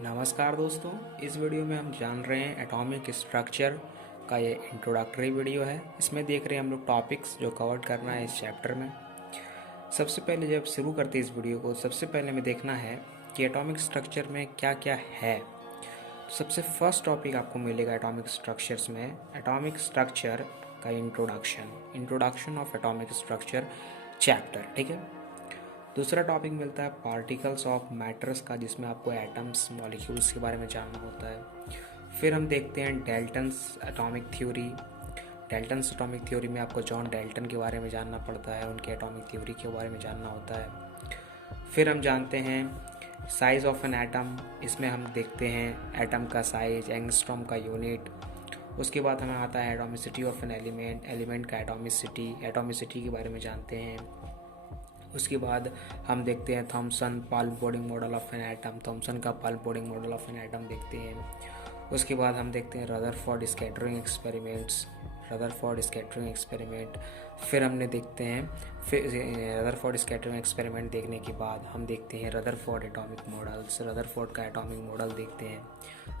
नमस्कार दोस्तों, इस वीडियो में हम जान रहे हैं एटॉमिक स्ट्रक्चर का ये इंट्रोडक्टरी वीडियो है। इसमें देख रहे हैं हम लोग टॉपिक्स जो कवर करना है इस चैप्टर में। सबसे पहले जब शुरू करते हैं इस वीडियो को, सबसे पहले हमें देखना है कि एटॉमिक स्ट्रक्चर में क्या क्या है। तो सबसे फर्स्ट टॉपिक आपको मिलेगा एटॉमिक स्ट्रक्चर्स में, एटॉमिक स्ट्रक्चर का introduction of atomic structure chapter, ठीक है। दूसरा टॉपिक मिलता है पार्टिकल्स ऑफ मैटर्स का, जिसमें आपको एटम्स मॉलिक्यूल्स के बारे में जानना होता है। फिर हम देखते हैं Dalton's atomic theory. Dalton's atomic theory में आपको जॉन डेल्टन के बारे में जानना पड़ता है, उनके एटॉमिक थ्योरी के बारे में जानना होता है। फिर हम जानते हैं साइज़ ऑफ एन एटम, इसमें हम देखते हैं एटम का साइज, एंगस्ट्रॉम का यूनिट। उसके बाद हमें आता है एटॉमिसिटी ऑफ एन एलिमेंट का एटॉमिसिटी के बारे में जानते हैं। उसके बाद हम देखते हैं Thomson plum pudding model of an atom, Thomson का plum pudding model of an atom देखते हैं। उसके बाद हम देखते हैं रदरफोर्ड स्कैटरिंग एक्सपेरिमेंट। फिर हमने देखते हैं रदरफोर्ड स्कैटरिंग एक्सपेरिमेंट देखने के बाद हम देखते हैं रदरफोर्ड एटॉमिक मॉडल्स, रदरफोर्ड का एटॉमिक मॉडल देखते हैं।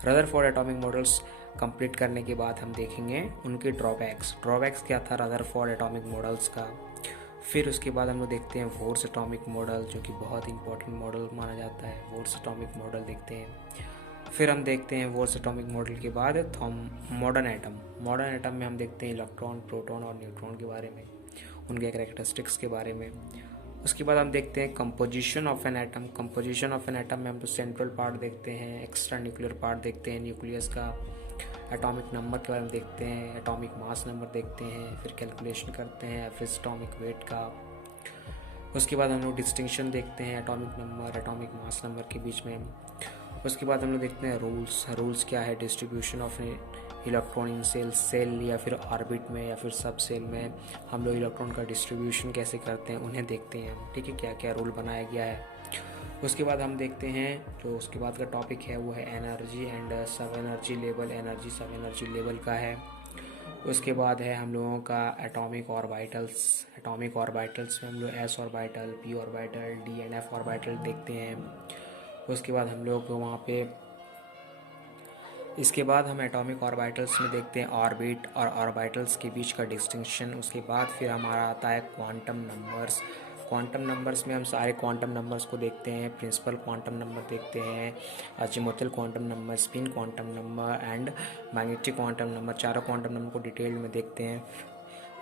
रदरफोर्ड एटॉमिक मॉडल्स कंप्लीट करने के बाद हम देखेंगे उनके ड्रॉबैक्स क्या था रदरफोर्ड एटॉमिक मॉडल्स का। फिर उसके बाद हम लोग देखते हैं वोर्स एटॉमिक मॉडल, जो कि बहुत इंपॉर्टेंट मॉडल माना जाता है। वोर्स एटॉमिक मॉडल देखते हैं। फिर हम देखते हैं वोर्स एटॉमिक मॉडल के बाद मॉडर्न एटम में हम देखते हैं इलेक्ट्रॉन, प्रोटॉन और न्यूट्रॉन के बारे में, उनके कैरेक्टरिस्टिक्स के बारे में। उसके बाद हम देखते हैं कंपोजिशन ऑफ एन एटम में हम तो सेंट्रल पार्ट देखते हैं, एक्स्ट्रा न्यूक्लियर पार्ट देखते हैं, न्यूक्लियस का एटॉमिक नंबर के बारे में देखते हैं, एटॉमिक मास नंबर देखते हैं। फिर कैलकुलेशन करते हैं एवरेज एटॉमिक वेट का। उसके बाद हम लोग डिस्टिंक्शन देखते हैं atomic number, atomic mass number के बीच में। उसके बाद हम लोग देखते हैं रूल्स क्या है, distribution of electron in cell या फिर ऑर्बिट में या फिर सब सेल में हम लोग इलेक्ट्रॉन का डिस्ट्रीब्यूशन कैसे करते हैं, उन्हें देखते हैं, ठीक है, क्या क्या रूल बनाया गया है। उसके बाद हम देखते हैं जो उसके बाद का टॉपिक है वो है एनर्जी एंड सब एनर्जी लेवल का है। उसके बाद है हम लोगों का एटॉमिक ऑर्बिटल्स में हम लोग S orbital, P orbital, D and F orbital देखते हैं। उसके बाद हम लोग वहाँ पे इसके बाद हम एटॉमिक ऑर्बिटल्स में देखते हैं ऑर्बिट और ऑर्बिटल्स के बीच का डिस्टिंक्शन। उसके बाद फिर हमारा आता है क्वांटम नंबर्स में हम सारे क्वांटम नंबर्स को देखते हैं। प्रिंसिपल क्वांटम नंबर देखते हैं, azimuthal quantum number, spin quantum number and magnetic quantum number, चारों क्वांटम नंबर को डिटेल में देखते हैं।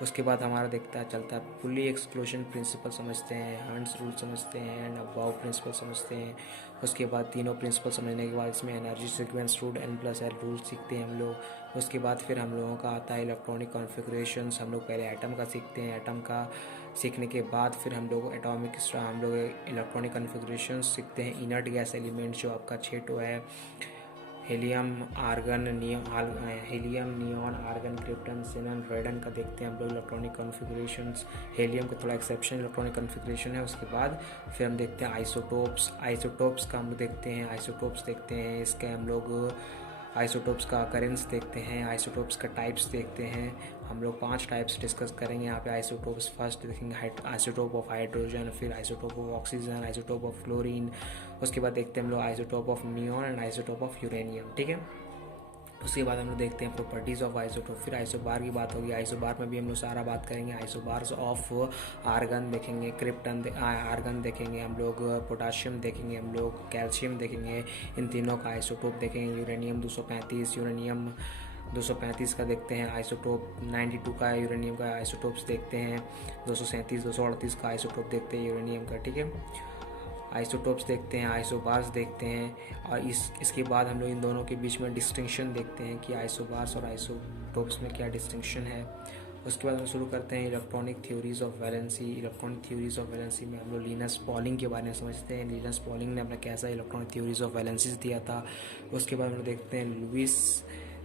उसके बाद हमारा चलता है फुल्ली एक्सक्लूजन प्रिंसिपल समझते हैं, हर्ट्ज रूल समझते हैं एंड अबाउ प्रिंसिपल समझते हैं। उसके बाद तीनों प्रिंसिपल समझने के बाद इसमें energy sequence rule, N+L rule सीखते हैं हम लोग। उसके बाद फिर हम लोगों का आता है इलेक्ट्रॉनिक कॉन्फ़िगरेशंस। हम लोग पहले एटम का सीखते हैं, एटम का सीखने के बाद फिर हम लोग इलेक्ट्रॉनिक कॉन्फ़िगरेशंस सीखते हैं। इनर्ट गैस एलिमेंट जो आपका 6 है, helium, neon, argon, krypton, xenon, radon का देखते हैं हम लोग इलेक्ट्रॉनिक कॉन्फ़िगरेशंस। हीलियम का थोड़ा एक्सेप्शन इलेक्ट्रॉनिक कॉन्फ़िगरेशन है। उसके बाद फिर हम देखते हैं आइसोटोप्स का हम लोग देखते हैं। इसके हम लोग आइसोटोप्स का अकरेंस देखते हैं, आइसोटोप्स का टाइप्स देखते हैं। हम लोग 5 टाइप्स डिस्कस करेंगे यहाँ पे आइसोटोप्स। फर्स्ट देखेंगे आइसोटोप ऑफ हाइड्रोजन, फिर isotope of oxygen, isotope of fluorine. उसके बाद देखते हैं हम लोग isotope of neon and isotope of uranium, ठीक है। उसके बाद हम लोग देखते हैं प्रॉपर्टीज़ ऑफ आइसोटोप। फिर आइसोबार की बात होगी, आइसोबार में भी हम लोग सारा बात करेंगे। आइसोबार्स ऑफ आर्गन देखेंगे, आर्गन देखेंगे हम लोग, पोटाशियम देखेंगे हम लोग, कैल्शियम देखेंगे, इन तीनों का आइसोटोप देखेंगे। यूरेनियम 235 का देखते हैं आइसोटोप, 92 का यूरेनियम का आइसोटोप्स देखते हैं, 237, 238 का आइसोटोप देखते हैं यूरेनियम का, ठीक है। आइसोटोप्स देखते हैं, आइसोबार्स देखते हैं और इसके बाद हम लोग इन दोनों के बीच में डिस्टिंक्शन देखते हैं कि आइसोबार्स और आइसोटोप्स में क्या डिस्टिंक्शन है। उसके बाद हम शुरू करते हैं इलेक्ट्रॉनिक थ्योरीज ऑफ वैलेंसी में हम लोग लिनस पॉलिंग के बारे में समझते हैं। लिनस पॉलिंग ने अपना कैसा इलेक्ट्रॉनिक थ्योरीज ऑफ वैलेंसीज दिया था। उसके बाद हम लोग देखते हैं लुइस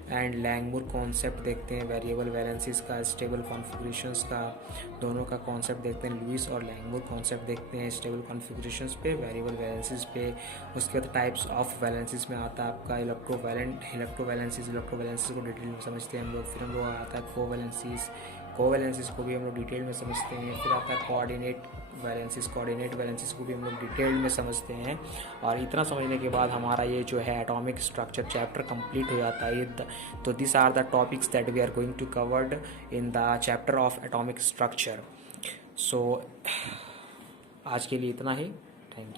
एंड लैंगमुर कॉन्सेप्ट देखते हैं, वेरिएबल वैलेंसीज का, स्टेबल कॉन्फ़िगरेशंस का, दोनों का कॉन्सेप्ट देखते हैं। लुइस और लैंगमुर कॉन्सेप्ट देखते हैं स्टेबल कॉन्फ़िगरेशंस पे, वेरिएबल वैलेंसीज पे। उसके बाद टाइप्स ऑफ वैलेंसीज में आता है आपका इलेक्ट्रोवैलेंसीज को डिटेल में समझते हैं हम लोग। फिर हम लोग आता है कोवैलेंसिस को भी हम लोग डिटेल में समझते हैं। फिर आता है कोऑर्डिनेट वैलेंसिस को भी हम लोग डिटेल में समझते हैं। और इतना समझने के बाद हमारा ये जो है एटॉमिक स्ट्रक्चर चैप्टर कंप्लीट हो जाता है। तो this are the topics that we are going to covered in the chapter of atomic structure. So आज के लिए इतना ही। Thank you.